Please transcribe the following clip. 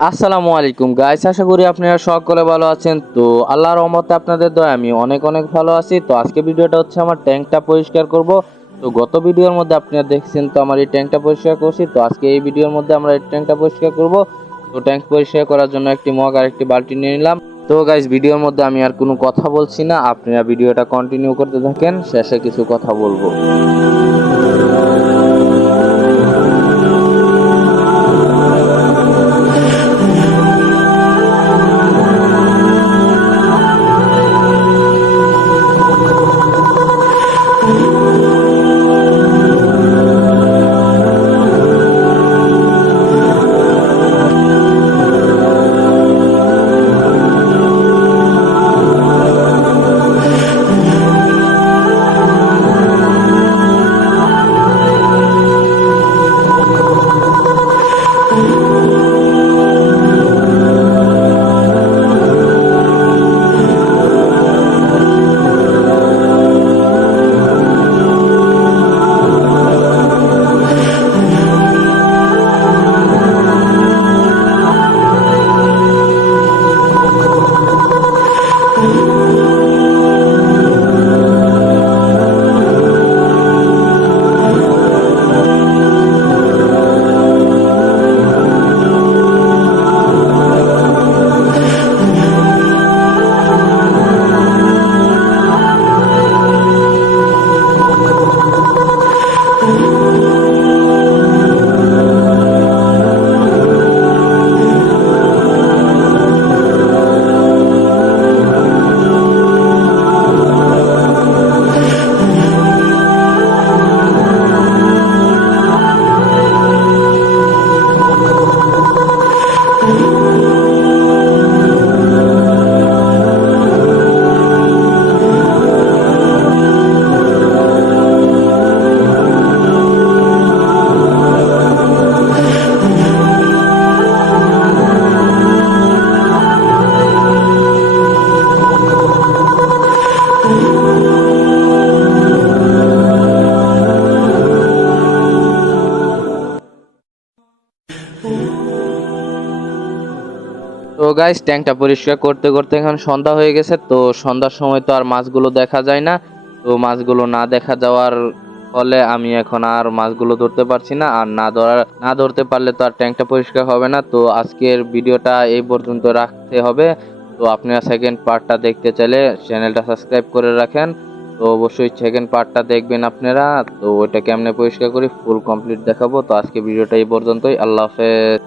আসসালামু আলাইকুম গাইস, আশা করি আপনারা সকলে ভালো আছেন। তো আল্লাহর রহমতে আপনাদের দয়ায় আমি অনেক অনেক ভালো আছি। তো আজকে ভিডিওটা হচ্ছে আমার ট্যাঙ্কটা পরিষ্কার করব। তো গত ভিডিওর মধ্যে আপনারা দেখছেন তো আমার এই ট্যাঙ্কটা পরিষ্কার করছি। তো আজকে এই ভিডিওর মধ্যে আমরা এই ট্যাঙ্কটা পরিষ্কার করব। তো ট্যাঙ্ক পরিষ্কার করার জন্য একটি মগ আর একটি বালতি নিয়ে নিলাম। তো গাইস, ভিডিওর মধ্যে আমি আর কোনো কথা বলছি না, আপনারা ভিডিওটা কন্টিনিউ করতে থাকেন, শেষে কিছু কথা বলবো। তো গাইস, ট্যাঙ্কটা পরিষ্কার করতে করতে এখন সন্ধ্যা হয়ে গেছে। তো সন্ধ্যার সময় তো আর মাছগুলো দেখা যায় না। তো মাছগুলো না দেখা যাওয়ার ফলে আমি এখন আর মাছগুলো ধরতে পারছি না। আর না ধরতে পারলে তো আর ট্যাঙ্কটা পরিষ্কার হবে না। তো আজকের ভিডিওটা এই পর্যন্ত রাখতে হবে। তো আপনারা সেকেন্ড পার্টটা দেখতে চাইলে চ্যানেলটা সাবস্ক্রাইব করে রাখেন। তো অবশ্যই সেকেন্ড পার্টটা দেখবেন আপনারা। তো ওইটা কেমনে পরিষ্কার করি ফুল কমপ্লিট দেখাবো। তো আজকে ভিডিওটা এই পর্যন্তই। আল্লাহ হাফেজ।